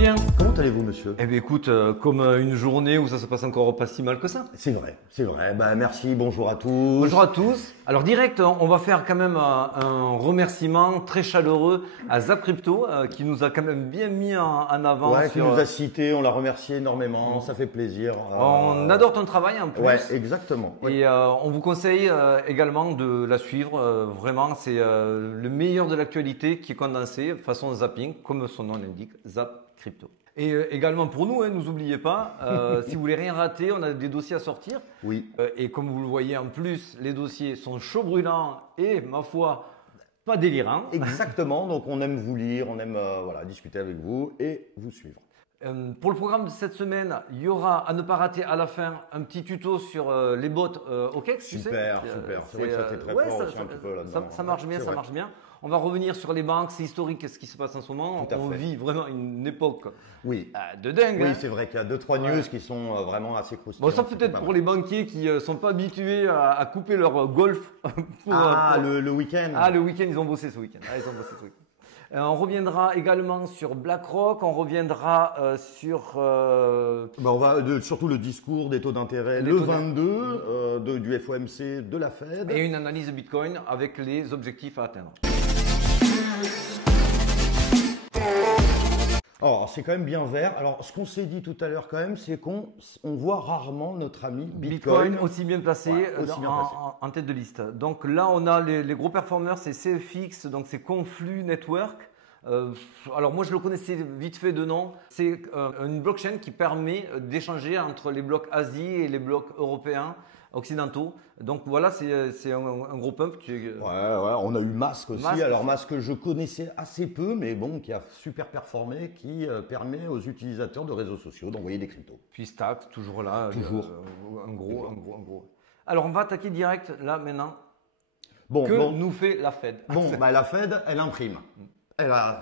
Julien. Comment allez-vous, monsieur? Eh bien écoute, comme une journée où ça se passe encore pas si mal que ça. C'est vrai, c'est vrai. Bah, merci, bonjour à tous. Bonjour à tous. Alors direct, on va faire quand même un remerciement très chaleureux à Zap Crypto qui nous a quand même bien mis en avant. Ouais, qui nous a cité, on l'a remercié énormément, ça fait plaisir. On adore ton travail en plus. Ouais, exactement. Ouais. Et on vous conseille également de la suivre. Vraiment, c'est le meilleur de l'actualité qui est condensé façon zapping, comme son nom l'indique, Zap Crypto. Et également pour nous, nous oubliez pas, si vous voulez rien rater, on a des dossiers à sortir. Oui. Et comme vous le voyez en plus, les dossiers sont chauds brûlants et, ma foi, pas délirants. Exactement, donc on aime vous lire, on aime voilà, discuter avec vous et vous suivre. Pour le programme de cette semaine, il y aura à ne pas rater à la fin un petit tuto sur les bots OKEX. Super, super. C'est vrai que ça fait très fort aussi un petit peu là-dedans. Ça marche bien, ça marche bien. On va revenir sur les banques, c'est historique ce qui se passe en ce moment. On vit vraiment une époque de dingue. Oui, c'est vrai qu'il y a 2-3 news qui sont vraiment assez croustillantes. Bon, ça peut-être pour les banquiers qui sont pas habitués à couper leur golf. Le week-end. Ah, le week-end, ils ont bossé ce week-end. On reviendra également sur BlackRock, on reviendra sur... on va surtout le discours des taux d'intérêt, le 22 du FOMC, de la Fed. Et une analyse de Bitcoin avec les objectifs à atteindre. Alors, c'est quand même bien vert. Alors, ce qu'on s'est dit tout à l'heure quand même, c'est qu'on voit rarement notre ami Bitcoin aussi bien placé, en tête de liste. Donc là, on a les gros performeurs, c'est CFX, donc c'est Conflu Network. Alors moi je le connaissais vite fait de nom, c'est une blockchain qui permet d'échanger entre les blocs Asie et les blocs européens occidentaux. Donc voilà, c'est un gros pump. Ouais, on a eu Mask aussi. Alors Mask je connaissais assez peu, mais bon, qui a super performé, qui permet aux utilisateurs de réseaux sociaux d'envoyer des cryptos. Puis Stax, toujours là. Toujours. Un gros. Alors on va attaquer direct là maintenant. Nous fait la Fed? La Fed, elle imprime. Elle a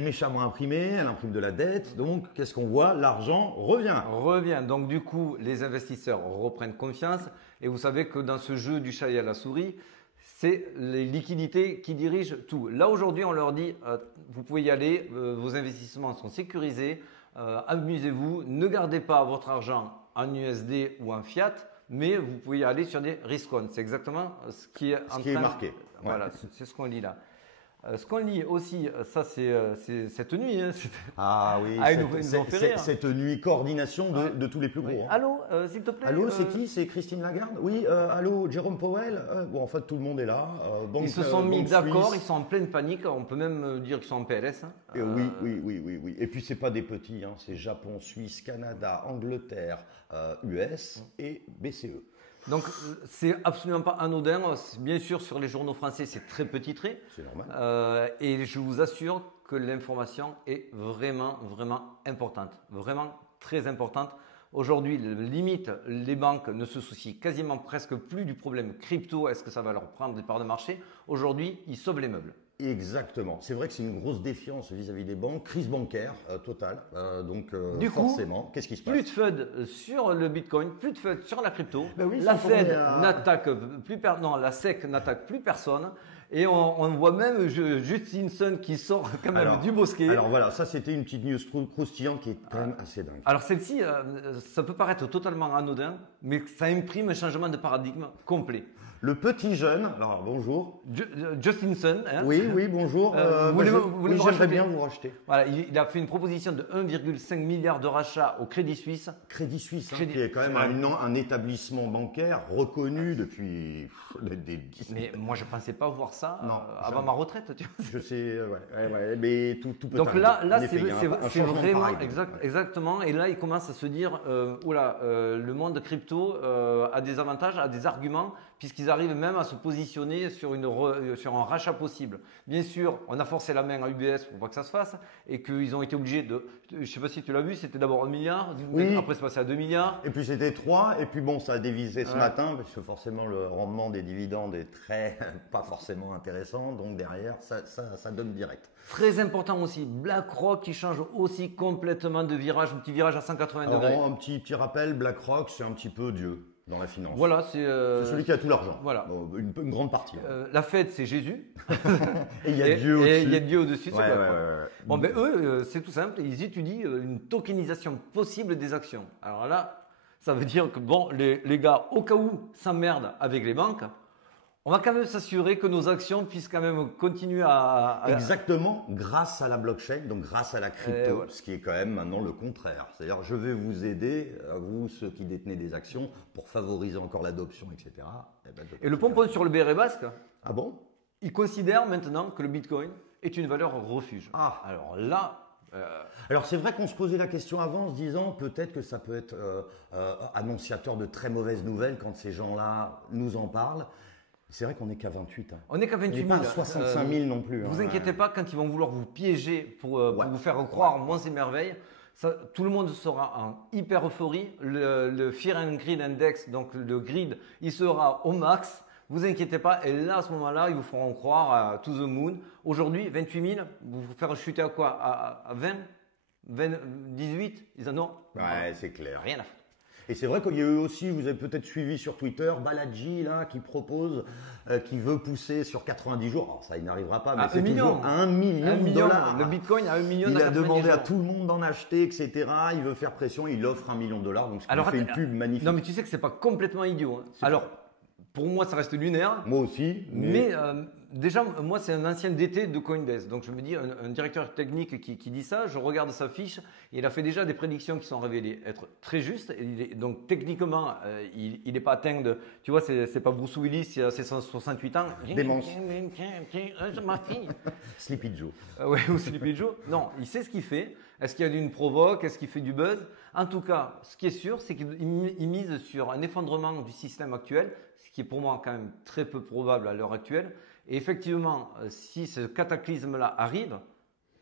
méchamment imprimé, elle imprime de la dette, donc qu'est-ce qu'on voit? L'argent revient. Donc du coup, les investisseurs reprennent confiance et vous savez que dans ce jeu du chat et à la souris, c'est les liquidités qui dirigent tout. Là aujourd'hui, on leur dit, vous pouvez y aller, vos investissements sont sécurisés, amusez-vous, ne gardez pas votre argent en USD ou en fiat, mais vous pouvez y aller sur des risk-on. C'est exactement ce qui est marqué. Voilà, c'est ce qu'on lit là. Ce qu'on lit aussi, ça c'est cette nuit. Ah oui, cette nuit coordination de tous les plus gros. Oui. Allô, s'il te plaît. Allô, c'est qui? C'est Christine Lagarde? Oui, allô, Jérôme Powell? En fait, tout le monde est là. Ils se sont mis d'accord, ils sont en pleine panique. On peut même dire qu'ils sont en PLS. Oui. Et puis, c'est pas des petits, c'est Japon, Suisse, Canada, Angleterre, US et BCE. Donc, c'est absolument pas anodin. Bien sûr, sur les journaux français, c'est très petit trait. C'est normal. Et je vous assure que l'information est vraiment importante. Vraiment très importante. Aujourd'hui, limite, les banques ne se soucient quasiment presque plus du problème crypto. Est-ce que ça va leur prendre des parts de marché? Aujourd'hui, ils sauvent les meubles. Exactement. C'est vrai que c'est une grosse défiance vis-à-vis des banques, crise bancaire totale. Du coup, forcément, qu'est-ce qui se passe? Plus de FUD sur le Bitcoin, plus de FUD sur la crypto. La Fed n'attaque plus la SEC n'attaque plus personne. Et on voit même Justinson qui sort quand même du bosquet. Alors voilà, ça c'était une petite news croustillante qui est quand même assez dingue. Alors celle-ci, ça peut paraître totalement anodin, mais ça imprime un changement de paradigme complet. Le petit jeune, alors bonjour. Justinson. Oui, bonjour. J'aimerais bien vous racheter. Voilà, il a fait une proposition de 1,5 milliard de rachat au Crédit Suisse. Crédit Suisse, qui est quand même un établissement bancaire reconnu depuis des décennies. Mais moi, je ne pensais pas voir ça avant ma retraite. Tu vois. Je sais, mais tout peut Donc là c'est vraiment exactement. Et là, il commence à se dire, le monde crypto a des avantages, a des arguments, puisqu'ils arrivent même à se positionner sur un rachat possible. Bien sûr, on a forcé la main à UBS pour pas que ça se fasse et qu'ils ont été obligés de, je ne sais pas si tu l'as vu, c'était d'abord 1 milliard, après c'est passé à 2 milliards. Et puis c'était 3, et puis bon, ça a dévisé ce matin, parce que forcément le rendement des dividendes est pas forcément intéressant, donc derrière, ça donne direct. Très important aussi, BlackRock qui change aussi complètement de virage, un petit virage à 180 degrés. Un petit rappel, BlackRock, c'est un petit peu Dieu. dans la finance. Voilà, c'est celui qui a tout l'argent. Voilà. Une grande partie. La Fed, c'est Jésus. Et il y a Dieu au-dessus. Et il y a Dieu au-dessus, c'est ouais, quoi, ouais. Bon, ben eux, c'est tout simple. Ils étudient une tokenisation possible des actions. Alors là, ça veut dire que, bon, les gars, au cas où s'emmerdent avec les banques, on va quand même s'assurer que nos actions puissent quand même continuer à... Exactement, grâce à la blockchain, donc grâce à la crypto, ce qui est quand même maintenant le contraire. C'est-à-dire, je vais vous aider, vous, ceux qui détenez des actions, pour favoriser encore l'adoption, etc. Et le pompon sur le béret basque, ah bon, il considère maintenant que le Bitcoin est une valeur refuge. Ah. Alors là... Alors c'est vrai qu'on se posait la question avant en se disant peut-être que ça peut être annonciateur de très mauvaises nouvelles quand ces gens-là nous en parlent. C'est vrai qu'on n'est qu'à 28. Hein. On n'est qu'à 28 000. On n'est pas à 65 000 non plus. Ne vous inquiétez pas, quand ils vont vouloir vous piéger pour vous faire croire monts et merveilles, tout le monde sera en hyper euphorie. Le Fear and Greed Index, donc le grid, il sera au max. Vous inquiétez pas. Et là, à ce moment-là, ils vous feront croire à to the moon. Aujourd'hui, 28 000, vous faire chuter à quoi, à 20, 18? Ils en ont. Ouais, c'est clair. Rien à foutre. Et c'est vrai qu'il y a eu aussi, vous avez peut-être suivi sur Twitter, Balaji là, qui propose, qui veut pousser sur 90 jours. Alors ça, il n'arrivera pas, mais c'est toujours à 1 million de dollars. Le Bitcoin à 1 million. Il a demandé à tout le monde d'en acheter, etc. Il veut faire pression, il offre 1 million de dollars. Donc, ce qui fait une pub magnifique. Non, mais tu sais que c'est pas complètement idiot. Hein. Alors, pour moi, ça reste lunaire. Moi aussi. Mais déjà, moi, c'est un ancien DT de Coinbase. Donc, je me dis, un directeur technique qui dit ça, je regarde sa fiche. Et il a fait déjà des prédictions qui sont révélées être très justes. Donc, techniquement, il n'est pas atteint de. Tu vois, c'est pas Bruce Willis, il a ses 168 ans. Démence. Ma fille. Sleepy Joe. Ouais, ou Sleepy Joe. Non, il sait ce qu'il fait. Est-ce qu'il y a une provoque? Est-ce qu'il fait du buzz? En tout cas, ce qui est sûr, c'est qu'il mise sur un effondrement du système actuel, ce qui est pour moi quand même très peu probable à l'heure actuelle. Et effectivement, si ce cataclysme-là arrive,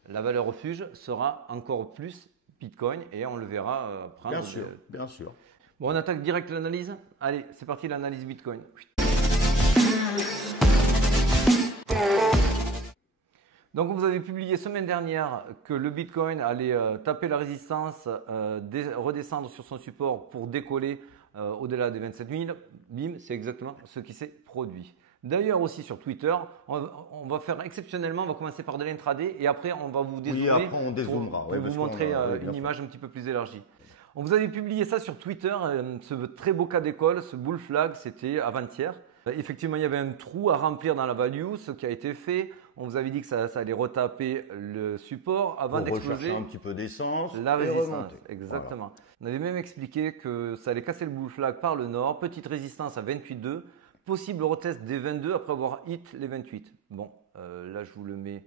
la valeur refuge sera encore plus Bitcoin et on le verra prendre. Bien sûr, bien sûr. Bon, on attaque direct l'analyse. Allez, c'est parti, l'analyse Bitcoin. Donc, vous avez publié semaine dernière que le Bitcoin allait taper la résistance, redescendre sur son support pour décoller au-delà des 27 000. Bim, c'est exactement ce qui s'est produit. D'ailleurs aussi sur Twitter, on va faire exceptionnellement, on va commencer par de l'intraday et après on va vous dézoomer. Oui, après on dézoomera. Pour vous montrer une image un petit peu plus élargie. On vous avait publié ça sur Twitter, ce très beau cas d'école, ce bull flag, c'était avant-hier. Effectivement, il y avait un trou à remplir dans la value, ce qui a été fait. On vous avait dit que ça allait retaper le support avant d'exploser. Rechercher un petit peu d'essence. La résistance, exactement. Voilà. On avait même expliqué que ça allait casser le bull flag par le nord, petite résistance à 28,2, possible retest des 22 après avoir hit les 28. Bon, là je vous le mets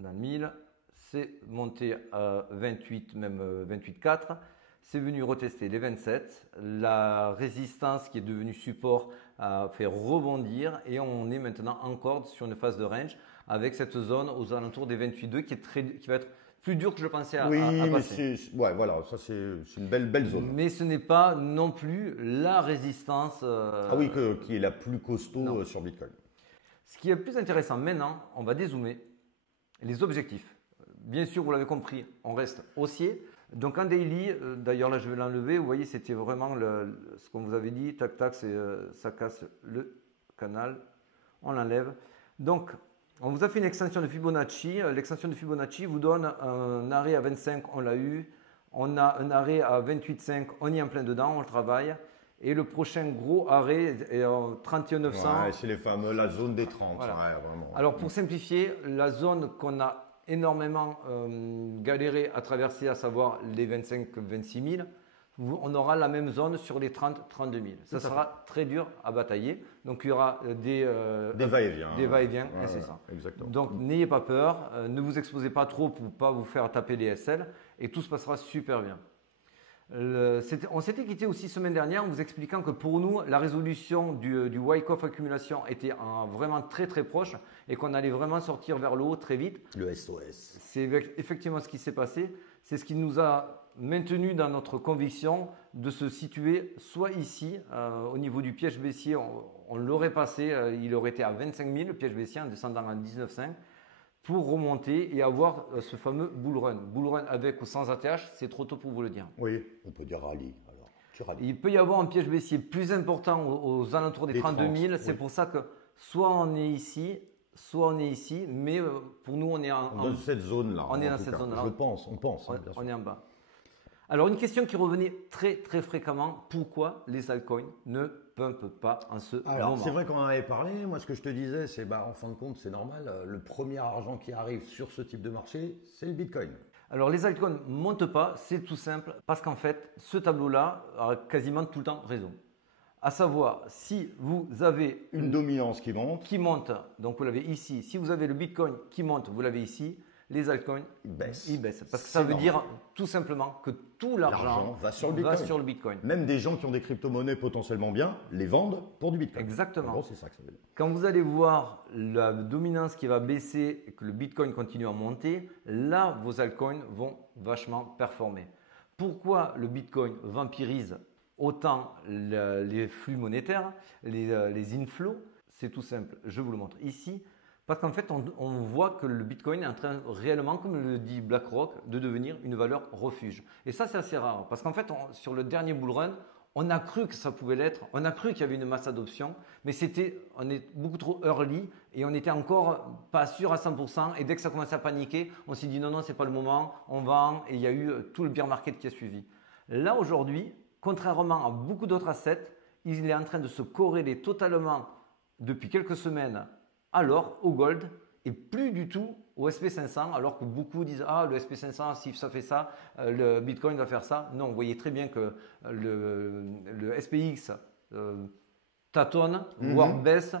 dans le 1000. C'est monté à 28, même 28,4. C'est venu retester les 27. La résistance qui est devenue support a fait rebondir et on est maintenant encore sur une phase de range avec cette zone aux alentours des 28,2 qui va être plus dur que je pensais à passer. Ouais, voilà, ça c'est une belle zone. Mais ce n'est pas non plus la résistance. Qui est la plus costaud sur Bitcoin. Ce qui est le plus intéressant maintenant, on va dézoomer les objectifs. Bien sûr, vous l'avez compris, on reste haussier. Donc en daily, d'ailleurs là je vais l'enlever, vous voyez c'était vraiment ce qu'on vous avait dit, tac tac, ça casse le canal, on l'enlève. Donc on vous a fait une extension de Fibonacci, l'extension de Fibonacci vous donne un arrêt à 25, on l'a eu, on a un arrêt à 28,5, on y est en plein dedans, on le travaille. Et le prochain gros arrêt est en 31,900. Ouais, c'est les fameux, la zone des 30. Voilà. Ouais, vraiment. Alors pour simplifier, la zone qu'on a énormément galéré à traverser, à savoir les 25-26 000, on aura la même zone sur les 30-32 000. Ça sera très dur à batailler. Donc il y aura des va-et-vient. Des va-et-vient incessants. Exactement. Donc n'ayez pas peur, ne vous exposez pas trop pour ne pas vous faire taper les SL et tout se passera super bien. On s'était quitté aussi semaine dernière en vous expliquant que pour nous, la résolution du Wyckoff accumulation était vraiment très très proche et qu'on allait vraiment sortir vers le haut très vite. Le SOS. C'est effectivement ce qui s'est passé. C'est ce qui nous a maintenu dans notre conviction de se situer soit ici, au niveau du piège baissier, on l'aurait passé, il aurait été à 25 000, le piège baissier en descendant à 19,5 pour remonter et avoir ce fameux bull run. Bull run avec ou sans ATH, c'est trop tôt pour vous le dire. Oui, on peut dire rallye. Alors, suis ravi. Il peut y avoir un piège baissier plus important aux alentours des 32 000. C'est pour ça que soit on est ici, mais pour nous, on est dans cette zone-là. On est dans cette zone-là. On pense, bien sûr. On est en bas. Alors, une question qui revenait très, très fréquemment, pourquoi les altcoins ne pumpent pas en ce moment? C'est vrai qu'on en avait parlé. Moi, ce que je te disais, c'est en fin de compte, c'est normal. Le premier argent qui arrive sur ce type de marché, c'est le Bitcoin. Alors, les altcoins ne montent pas, c'est tout simple, parce qu'en fait, ce tableau-là a quasiment tout le temps raison. À savoir, si vous avez une dominance qui monte, donc vous l'avez ici. Si vous avez le Bitcoin qui monte, vous l'avez ici. Les altcoins, ils baissent. Parce que ça veut dire tout simplement que tout l'argent va sur le Bitcoin. Même des gens qui ont des crypto-monnaies potentiellement bien, les vendent pour du Bitcoin. Exactement. Bon, c'est ça que ça veut dire. Quand vous allez voir la dominance qui va baisser et que le Bitcoin continue à monter, là, vos altcoins vont vachement performer. Pourquoi le Bitcoin vampirise autant les flux monétaires, les inflows? C'est tout simple. Je vous le montre ici. Parce qu'en fait, on voit que le Bitcoin est en train réellement, comme le dit BlackRock, de devenir une valeur refuge. Et ça, c'est assez rare. Parce qu'en fait, sur le dernier bull run, on a cru que ça pouvait l'être. On a cru qu'il y avait une masse d'adoption. Mais on est beaucoup trop early et on n'était encore pas sûr à 100%. Et dès que ça commençait à paniquer, on s'est dit non, c'est pas le moment, on vend. Et il y a eu tout le bear market qui a suivi. Là, aujourd'hui, contrairement à beaucoup d'autres assets, il est en train de se corréler totalement depuis quelques semaines alors au gold et plus du tout au SP500, alors que beaucoup disent ah le SP500 si ça fait ça, le Bitcoin va faire ça. Non, vous voyez très bien que le SPX tâtonne, voire baisse,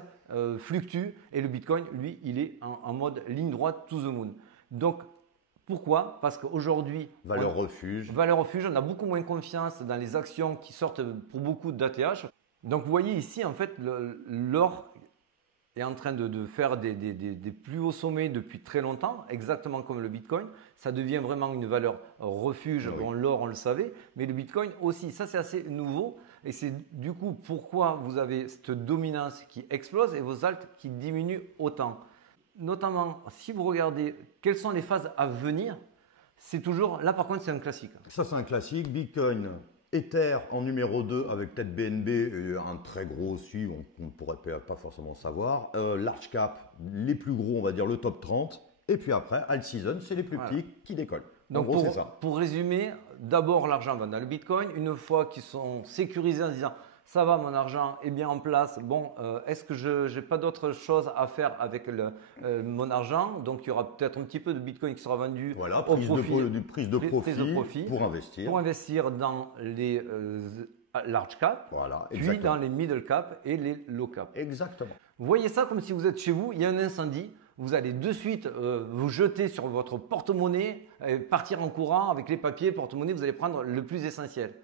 fluctue, et le Bitcoin, lui, il est en mode ligne droite to the moon. Donc pourquoi? Parce qu'aujourd'hui, valeur refuge, on a beaucoup moins confiance dans les actions qui sortent pour beaucoup d'ATH. Donc vous voyez ici en fait l'or est en train de faire des plus hauts sommets depuis très longtemps, exactement comme le Bitcoin. Ça devient vraiment une valeur refuge. Oui. Bon, l'or, on le savait, mais le Bitcoin aussi. Ça, c'est assez nouveau. Et c'est du coup pourquoi vous avez cette dominance qui explose et vos alts qui diminuent autant. Notamment, si vous regardez quelles sont les phases à venir, c'est toujours… Là, par contre, c'est un classique. Ça, c'est un classique. Bitcoin… Ether en numéro 2 avec peut-être BNB et un très gros aussi, on ne pourrait pas forcément savoir. Large cap, les plus gros, on va dire le top 30. Et puis après, alt season, c'est les plus petits qui décollent. Donc en gros, c'est ça. Pour résumer, d'abord l'argent va dans le Bitcoin. Une fois qu'ils sont sécurisés en se disant ça va, mon argent est bien en place. Bon, est-ce que je n'ai pas d'autre chose à faire avec mon argent? Donc, il y aura peut-être un petit peu de Bitcoin qui sera vendu. Voilà, prise de profit pour investir. Pour investir dans les large cap, voilà, puis dans les middle cap et les low cap. Exactement. Vous voyez ça comme si vous êtes chez vous, il y a un incendie. Vous allez de suite vous jeter sur votre porte-monnaie, partir en courant avec les papiers, porte-monnaie, vous allez prendre le plus essentiel.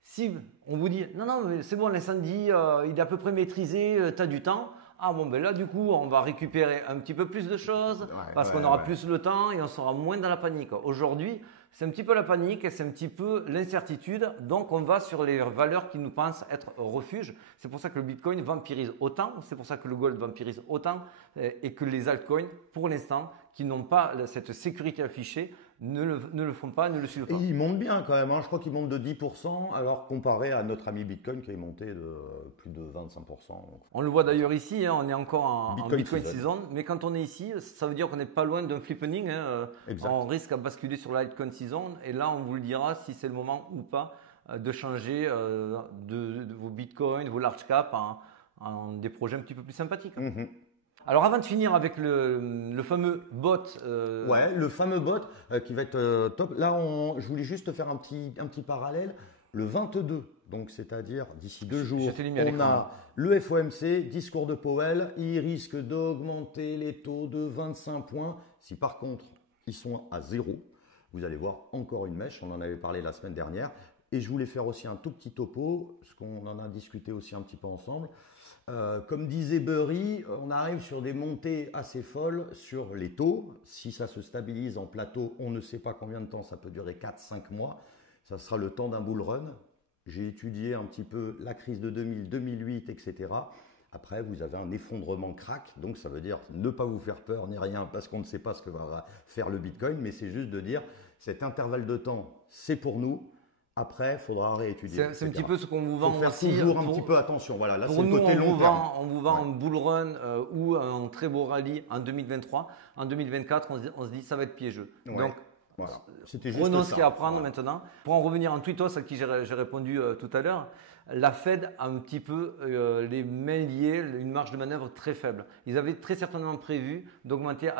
Si on vous dit non, mais c'est bon, l'incendie, il est à peu près maîtrisé, tu as du temps. Ah bon, ben là, du coup, on va récupérer un petit peu plus de choses parce qu'on aura plus le temps et on sera moins dans la panique. Aujourd'hui, c'est un petit peu la panique et c'est un petit peu l'incertitude. Donc, on va sur les valeurs qui nous pensent être refuge. C'est pour ça que le Bitcoin vampirise autant. C'est pour ça que le gold vampirise autant et que les altcoins, pour l'instant, qui n'ont pas cette sécurité affichée, ne le font pas, ne le suivent pas. Et ils montent bien quand même, hein. Je crois qu'ils montent de 10%, alors comparé à notre ami Bitcoin qui est monté de plus de 25%. On le voit d'ailleurs ici, hein, on est encore en Bitcoin season, mais quand on est ici, ça veut dire qu'on n'est pas loin d'un flippening. Hein, on risque à basculer sur la Bitcoin season, et là on vous le dira si c'est le moment ou pas de changer de vos Bitcoins, vos large cap en des projets un petit peu plus sympathiques. Alors avant de finir avec le fameux bot. Ouais, le fameux bot qui va être top. Là, je voulais juste faire un petit parallèle. Le 22, donc c'est-à-dire d'ici 2 jours, on a le FOMC, discours de Powell. Il risque d'augmenter les taux de 25 points. Si par contre, ils sont à 0, vous allez voir encore une mèche. On en avait parlé la semaine dernière. Et je voulais faire aussi un tout petit topo, parce qu'on en a discuté aussi un petit peu ensemble. Comme disait Burry, on arrive sur des montées assez folles sur les taux. Si ça se stabilise en plateau, on ne sait pas combien de temps, ça peut durer 4-5 mois. Ça sera le temps d'un bull run. J'ai étudié un petit peu la crise de 2000, 2008, etc. Après, vous avez un effondrement crack, donc ça veut dire ne pas vous faire peur ni rien parce qu'on ne sait pas ce que va faire le Bitcoin, mais c'est juste de dire cet intervalle de temps, c'est pour nous. Après, il faudra réétudier. C'est un petit peu ce qu'on vous vend faut faire aussi. Toujours un petit peu attention. Voilà, là, pour c'est le nous, côté long terme. On vous vend un bull run ou un très beau rallye en 2023. En 2024, on se dit ça va être piégeux. Ouais. Donc, voilà. C'était juste prenons ça. ce qu'il y a à prendre maintenant. Pour en revenir en tweetos à qui j'ai répondu tout à l'heure, la Fed a un petit peu les mains liées, une marge de manœuvre très faible. Ils avaient très certainement prévu d'augmenter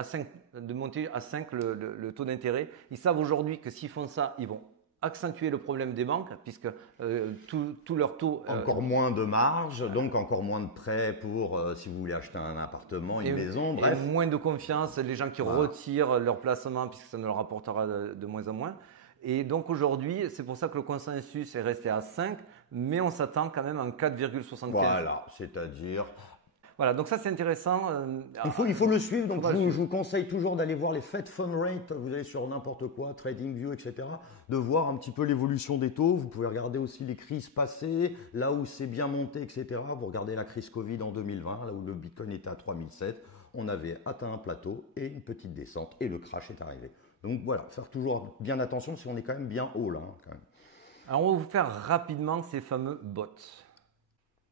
de monter à 5 le taux d'intérêt. Ils savent aujourd'hui que s'ils font ça, ils vont accentuer le problème des banques puisque tout leur taux… Encore moins de marge, donc encore moins de prêts pour si vous voulez acheter un appartement, une maison, bref. Et moins de confiance, les gens qui retirent leur placement puisque ça ne leur rapportera de moins en moins. Et donc aujourd'hui, c'est pour ça que le consensus est resté à 5, mais on s'attend quand même en 4,75. Voilà, c'est-à-dire… Voilà, donc ça c'est intéressant. Il faut le suivre, donc je vous conseille toujours d'aller voir les Fed Fund Rate, vous allez sur n'importe quoi, TradingView, etc., de voir un petit peu l'évolution des taux. Vous pouvez regarder aussi les crises passées, là où c'est bien monté, etc. Vous regardez la crise Covid en 2020, là où le Bitcoin était à 3007, on avait atteint un plateau et une petite descente et le crash est arrivé. Donc voilà, faire toujours bien attention si on est quand même bien haut là. Quand même. Alors on va vous faire rapidement ces fameux bots.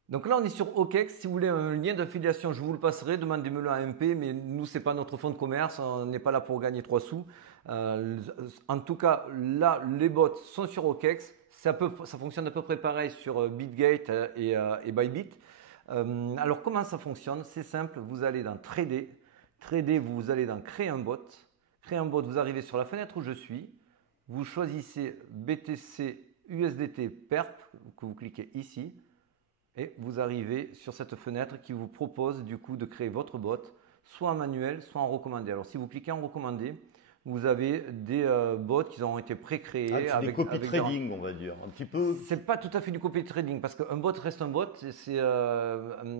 Donc là on est sur OKEx, si vous voulez un lien d'affiliation je vous le passerai, demandez-me-le à MP, mais nous c'est pas notre fonds de commerce, on n'est pas là pour gagner 3 sous. En tout cas là les bots sont sur OKEx, ça fonctionne à peu près pareil sur BitGate et Bybit. Alors comment ça fonctionne? C'est simple, vous allez dans Trader, vous allez dans Créer un bot, vous arrivez sur la fenêtre où je suis, vous choisissez BTC USDT PERP que vous cliquez ici. Et vous arrivez sur cette fenêtre qui vous propose du coup de créer votre bot, soit en manuel, soit en recommandé. Alors si vous cliquez en recommandé, vous avez des bots qui ont été pré-créés. C'est des copy trading, on va dire, un petit peu. C'est pas tout à fait du copy trading parce qu'un bot reste un bot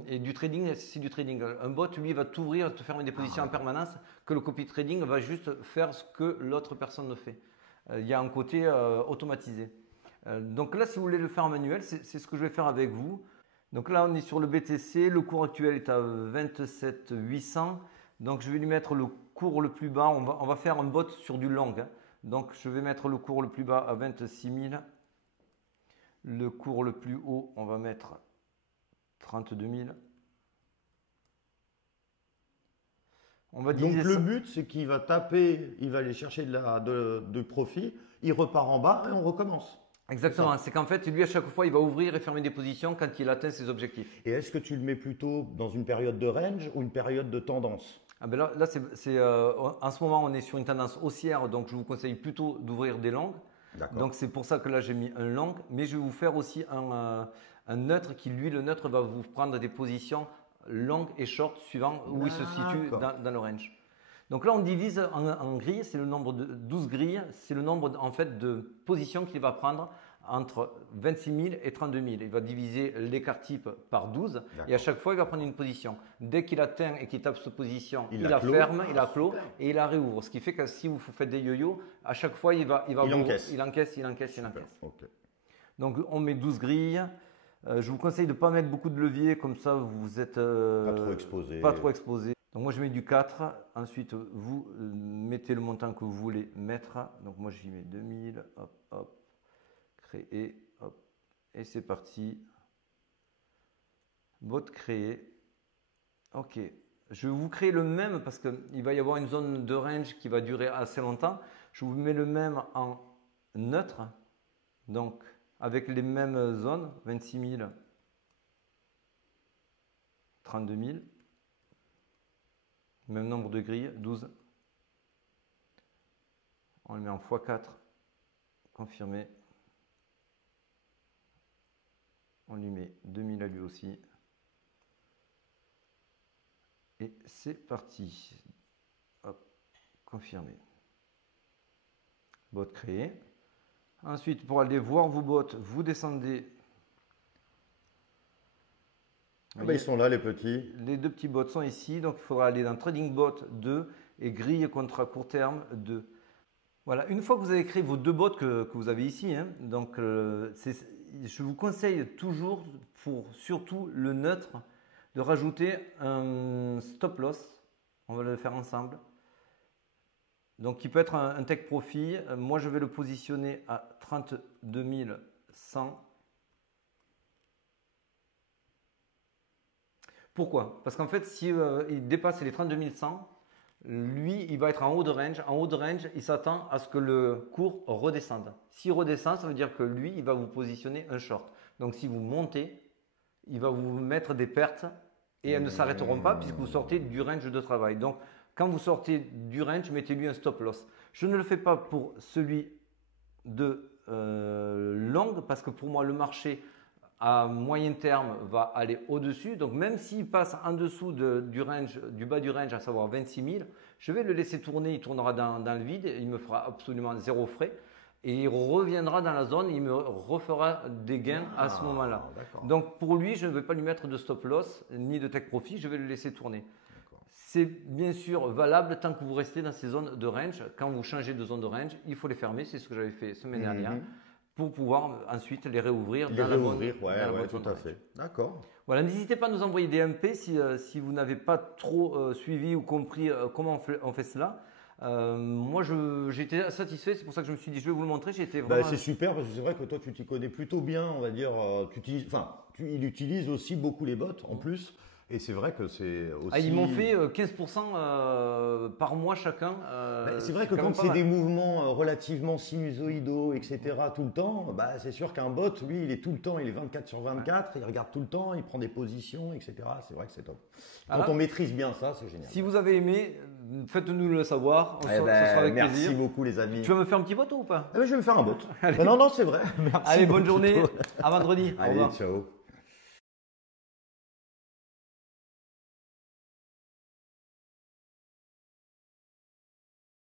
et du trading, c'est du trading. Un bot, lui, va t'ouvrir, te fermer des positions en permanence, que le copy trading va juste faire ce que l'autre personne fait. Il y a un côté automatisé. Donc là, si vous voulez le faire en manuel, c'est ce que je vais faire avec vous. Donc là, on est sur le BTC, le cours actuel est à 27 800. Donc je vais lui mettre le cours le plus bas, on va faire un bot sur du long. Hein. Donc je vais mettre le cours le plus bas à 26 000. Le cours le plus haut, on va mettre 32 000. Donc le but, c'est qu'il va taper, il va aller chercher de profit, il repart en bas et on recommence. Exactement, c'est qu'en fait, lui, à chaque fois, il va ouvrir et fermer des positions quand il atteint ses objectifs. Et est-ce que tu le mets plutôt dans une période de range ou une période de tendance? Là, en ce moment, on est sur une tendance haussière, donc je vous conseille plutôt d'ouvrir des longues. Donc c'est pour ça que là, j'ai mis un long, mais je vais vous faire aussi un neutre qui, lui, le neutre va vous prendre des positions longues et short suivant où il se situe dans le range. Donc là, on divise en grilles, c'est le nombre de 12 grilles, c'est le nombre en fait de positions qu'il va prendre entre 26 000 et 32 000. Il va diviser l'écart type par 12 et à chaque fois, il va prendre une position. Dès qu'il atteint et qu'il tape cette position, il la ferme, il la clôt et il la réouvre. Ce qui fait que si vous faites des yo-yo, à chaque fois, il encaisse. Okay. Donc on met 12 grilles. Je vous conseille de ne pas mettre beaucoup de levier, comme ça vous êtes pas trop exposé. Donc moi je mets du 4, ensuite vous mettez le montant que vous voulez mettre. Donc moi j'y mets 2000, hop, hop, créer, hop, et c'est parti. Bot créé. Ok, je vais vous créer le même parce qu'il va y avoir une zone de range qui va durer assez longtemps. Je vous mets le même en neutre, donc avec les mêmes zones, 26 000, 32 000. Même nombre de grilles, 12. On le met en x4. Confirmé. On lui met 2000 à lui aussi. Et c'est parti. Hop, confirmé. Bot créé. Ensuite, pour aller voir vos bots, vous descendez. Ils sont là les petits. Les deux petits bots sont ici, donc il faudra aller dans Trading Bot 2 et grille contrat court terme 2. Voilà, une fois que vous avez créé vos deux bots que vous avez ici, hein, donc je vous conseille toujours, pour surtout le neutre, de rajouter un stop loss. On va le faire ensemble. Donc, qui peut être un Take Profit. Moi, je vais le positionner à 32 100. Pourquoi? Parce qu'en fait, si il dépasse les 32 100, lui, il va être en haut de range. En haut de range, il s'attend à ce que le cours redescende. S'il redescend, ça veut dire que lui, il va vous positionner un short. Donc, si vous montez, il va vous mettre des pertes et elles ne s'arrêteront pas puisque vous sortez du range de travail. Donc, quand vous sortez du range, mettez-lui un stop loss. Je ne le fais pas pour celui de long parce que pour moi, le marché à moyen terme va aller au-dessus. Donc, même s'il passe en dessous du bas du range, à savoir 26 000, je vais le laisser tourner. Il tournera dans le vide. Il me fera absolument zéro frais. Et il reviendra dans la zone. Il me refera des gains à ce moment-là. Donc, pour lui, je ne vais pas lui mettre de stop loss ni de take profit. Je vais le laisser tourner. C'est bien sûr valable tant que vous restez dans ces zones de range. Quand vous changez de zone de range, il faut les fermer. C'est ce que j'avais fait semaine dernière. Pour pouvoir ensuite les réouvrir dans la bonne tout à fait. D'accord. Voilà, n'hésitez pas à nous envoyer des MP si vous n'avez pas trop suivi ou compris comment on fait cela. Moi, j'étais satisfait, c'est pour ça que je me suis dit, je vais vous le montrer. J'étais vraiment. C'est super parce que c'est vrai que toi, tu t'y connais plutôt bien, on va dire. Il utilise aussi beaucoup les bots en plus. Et c'est vrai que c'est aussi… ils m'ont fait 15% par mois chacun. C'est vrai que quand c'est des mouvements relativement sinusoïdaux, etc., tout le temps, c'est sûr qu'un bot, lui, il est tout le temps, il est 24 sur 24, il regarde tout le temps, il prend des positions, etc. C'est vrai que c'est top. Quand on maîtrise bien ça, c'est génial. Si vous avez aimé, faites-nous le savoir. Ce sera avec plaisir. Merci beaucoup, les amis. Tu vas me faire un petit bot ou pas? Je vais me faire un bot. Non, c'est vrai. Merci Allez, bonne journée. À vendredi. Allez, ciao.